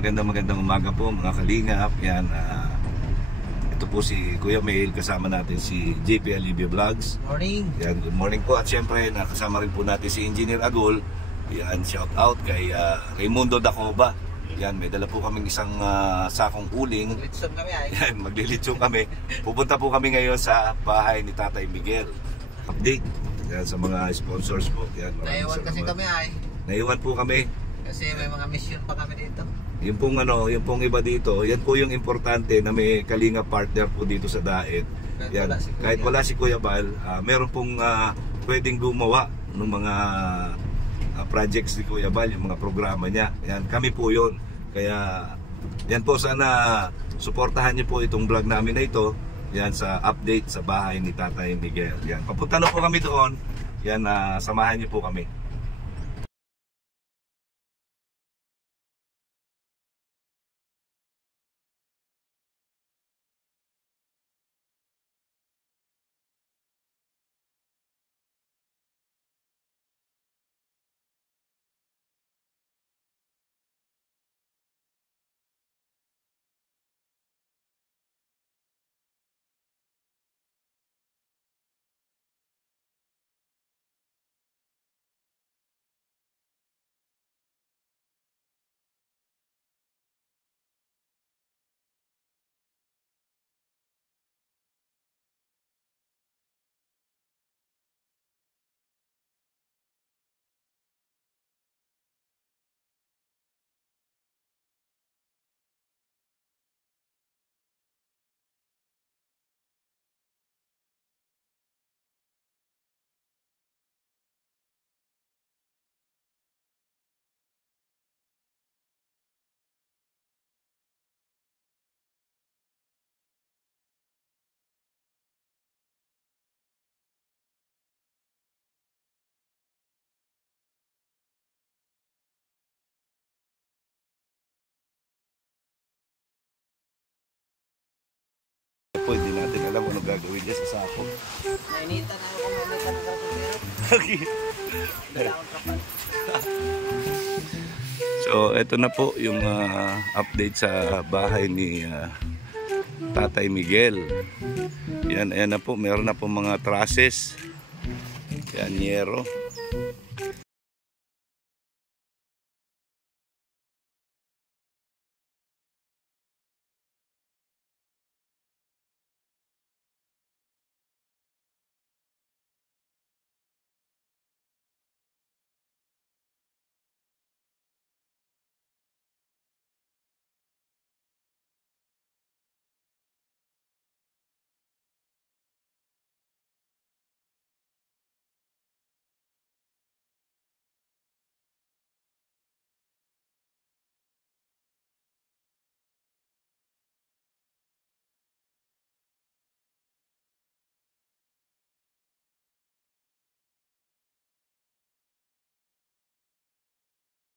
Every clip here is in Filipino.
magandang umaga po mga kalingap. Yan, ito po si Kuya Mail, kasama natin si JP Alivio Vlogs. Morning. Yan, good morning po. At syempre nakasama rin po natin si Engineer Agol. Yan, shout out kay Raimundo Dacoba. Yan, may dala po kaming isang sakong uling. Maglilitsyon kami ay. Yan, maglilitsyon kami. Pupunta po kami ngayon sa bahay ni Tatay Miguel. Update yan, sa mga sponsors po. Yan, Naiwan kasi kami ay. Naiwan po kami. Kasi may mga mission pa kami dito. Yung pong iba dito, yan po yung importante na may kalinga partner po dito sa Daet. Yan, kahit wala si Kuya Bal, meron pong pwedeng gumawa ng mga projects ni Kuya Bal, yung mga programa niya. Yan, kami po yun. Kaya yan po, sana suportahan niyo po itong vlog namin na ito. Yan, sa update sa bahay ni Tatay Miguel. Yan, papunta na po kami doon. Yan, samahan niyo po kami. Po, hindi natin alam kung ano gagawin niya sa sako. Nainitan na ako mainitan ng kapatero. So, ito na po yung update sa bahay ni Tatay Miguel. Yan, ayan na po, meron na po mga trusses. Yan, yero.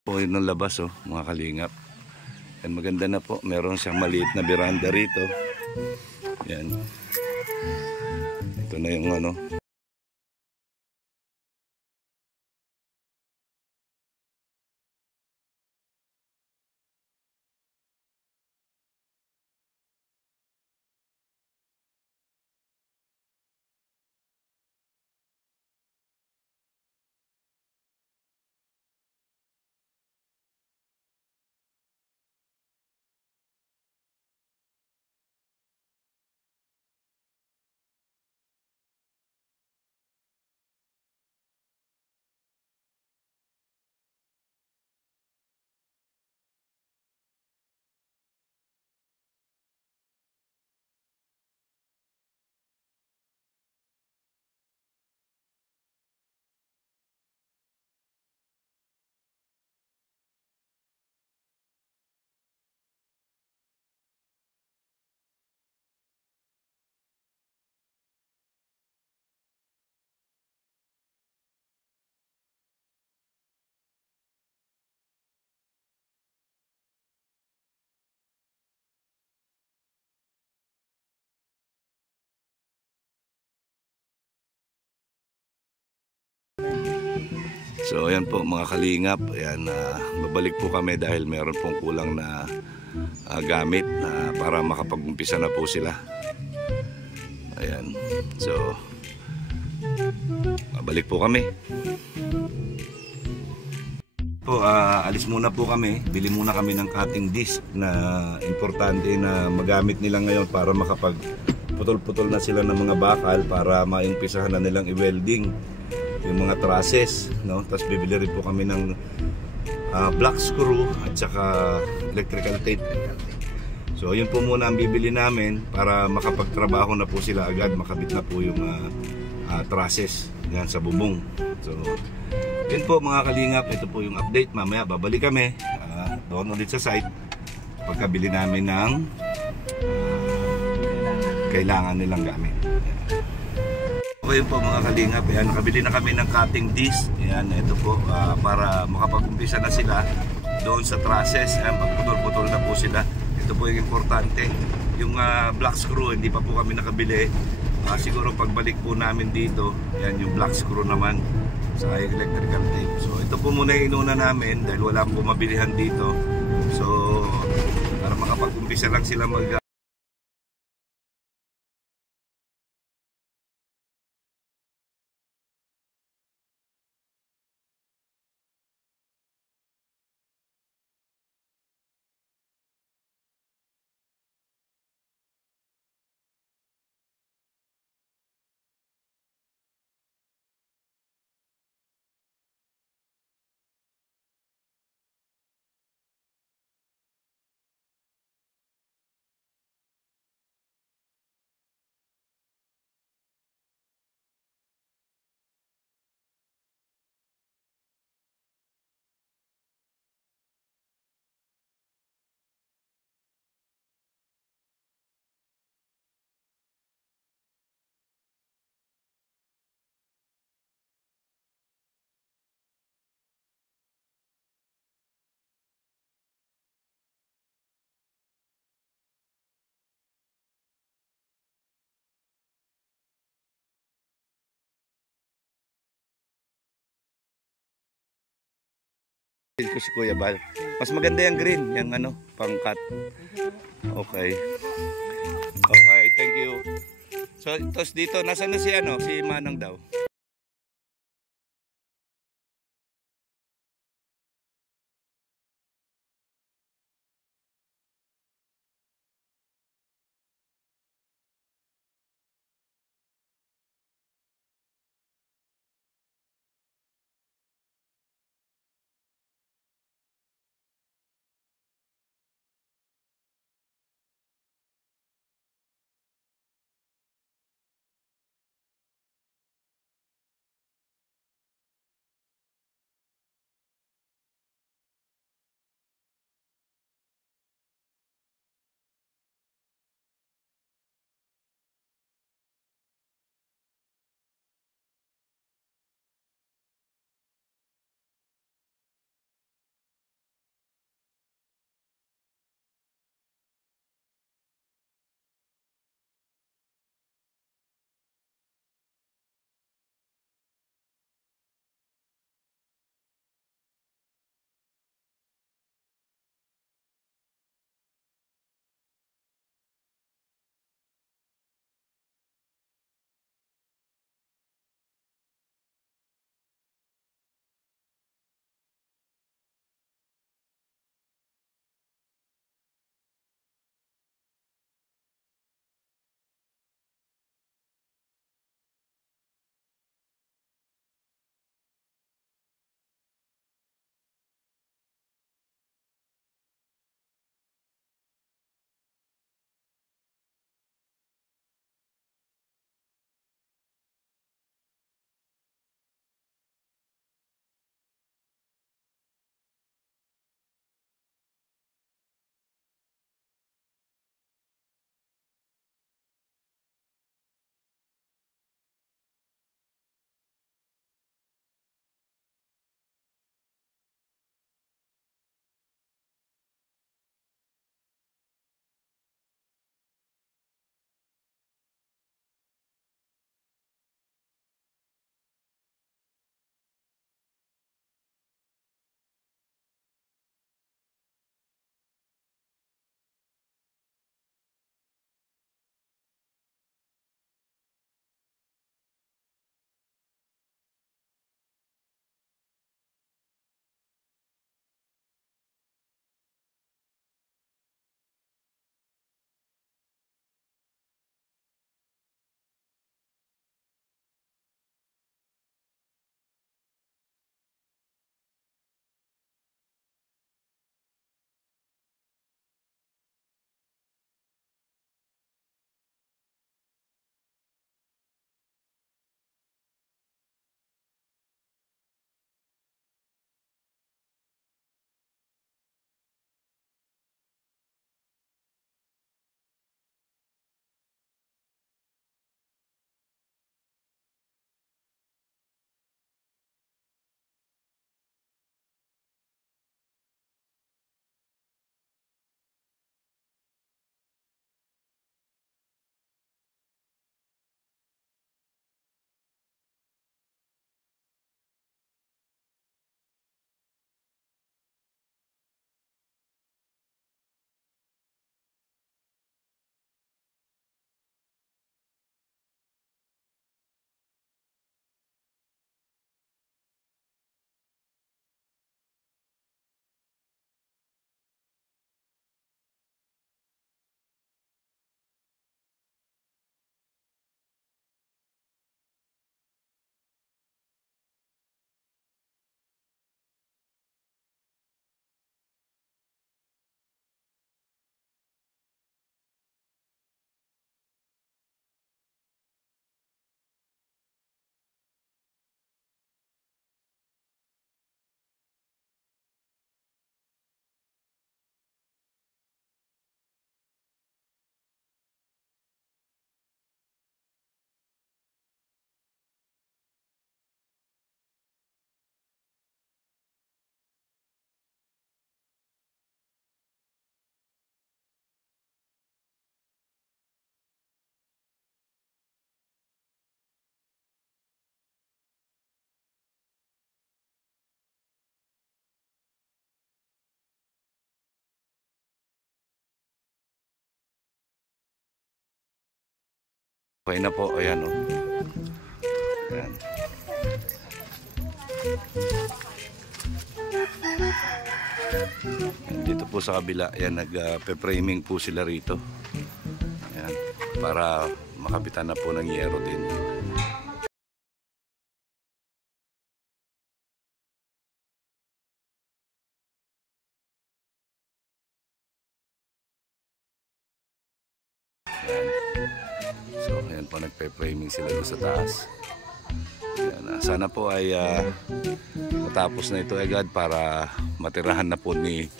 Po yun ng labas, oh, mga kalingap. Yan, maganda na po. Meron siyang maliit na veranda rito. Yan. Ito na yung ano. So ayan po mga kalingap, ayan, babalik po kami dahil meron pong kulang na gamit na para makapag-umpisa na po sila. Ayan, so babalik po kami. Po, alis muna po kami, bili muna kami ng cutting disc na importante na magamit nila ngayon para makapag putol-putol na sila ng mga bakal para maumpisahan na nilang i-welding yung mga trusses, no? Tapos bibili rin po kami ng black screw at saka electrical tape. So yun po muna ang bibili namin para makapagtrabaho na po sila agad, makabit na po yung trusses yan sa bubong. So yun po mga kalingap, ito po yung update. Mamaya babalik kami doon ulit sa site pagkabili namin ng kailangan nilang gamit. Okay po mga kalingap, ayan, nakabili na kami ng cutting disc. Ayan, ito po para makapag-umpisa na sila doon sa trusses. Ayan, pagputol-putol na po sila. Ito po yung importante. Yung black screw, hindi pa po kami nakabili. Siguro pagbalik po namin dito, ayan yung black screw naman sa electrical tape. So ito po muna yung inuna namin dahil wala pong mabilihan dito. So para makapag-umpisa lang sila mag ko si Kuya Bal. Mas maganda yung green, yung ano, pang-cut. Okay. Okay, thank you. So, tos dito, nasaan na si ano, si Manang daw? Okay na po, ayan o. Ayan. Dito po sa kabila, ayan, nag-framing po sila rito. Ayan, para makabitan na po ng yero din. Ayan. So, ayan po, nagpe-framing sila doon sa taas. Ayan, sana po ay matapos na ito agad para matirahan na po ni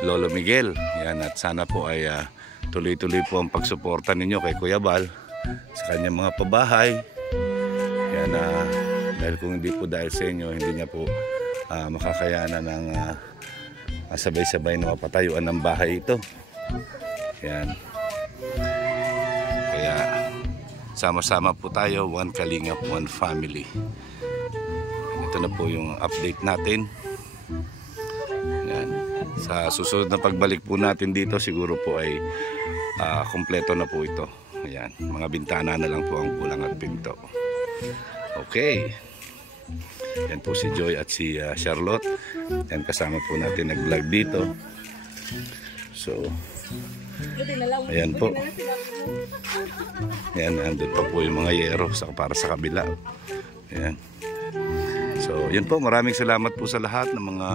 Lolo Miguel. Ayan, at sana po ay tuloy-tuloy po ang pagsuporta ninyo kay Kuya Bal sa kanyang mga pabahay. Ayan, dahil kung hindi po dahil sa inyo, hindi niya po makakayanan ng sabay-sabay na mapatayuan ng bahay ito. Ayan. Kaya sama-sama po tayo, one kalingap, one family. Ito na po yung update natin. Yan. Sa susunod na pagbalik po natin dito, siguro po ay kompleto na po ito. Ayan. Mga bintana na lang po ang kulang at pinto. Okay. Yan po si Joy at si Charlotte. Yan, kasama po natin nag-vlog dito. So, ayan po. Ayan, nandun pa po yung mga yero para sa kabila. Ayan. So, yun po. Maraming salamat po sa lahat ng mga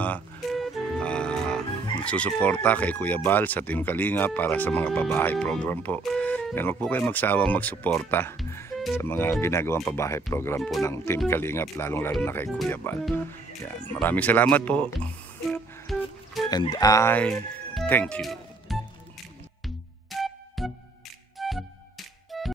nagsusuporta kay Kuya Bal sa Team Kalinga para sa mga pabahay program po. Yan, wag po kayo magsawang magsuporta sa mga ginagawang pabahay program po ng Team Kalinga, lalong-lalo na kay Kuya Bal. Yan. Maraming salamat po. And I thank you.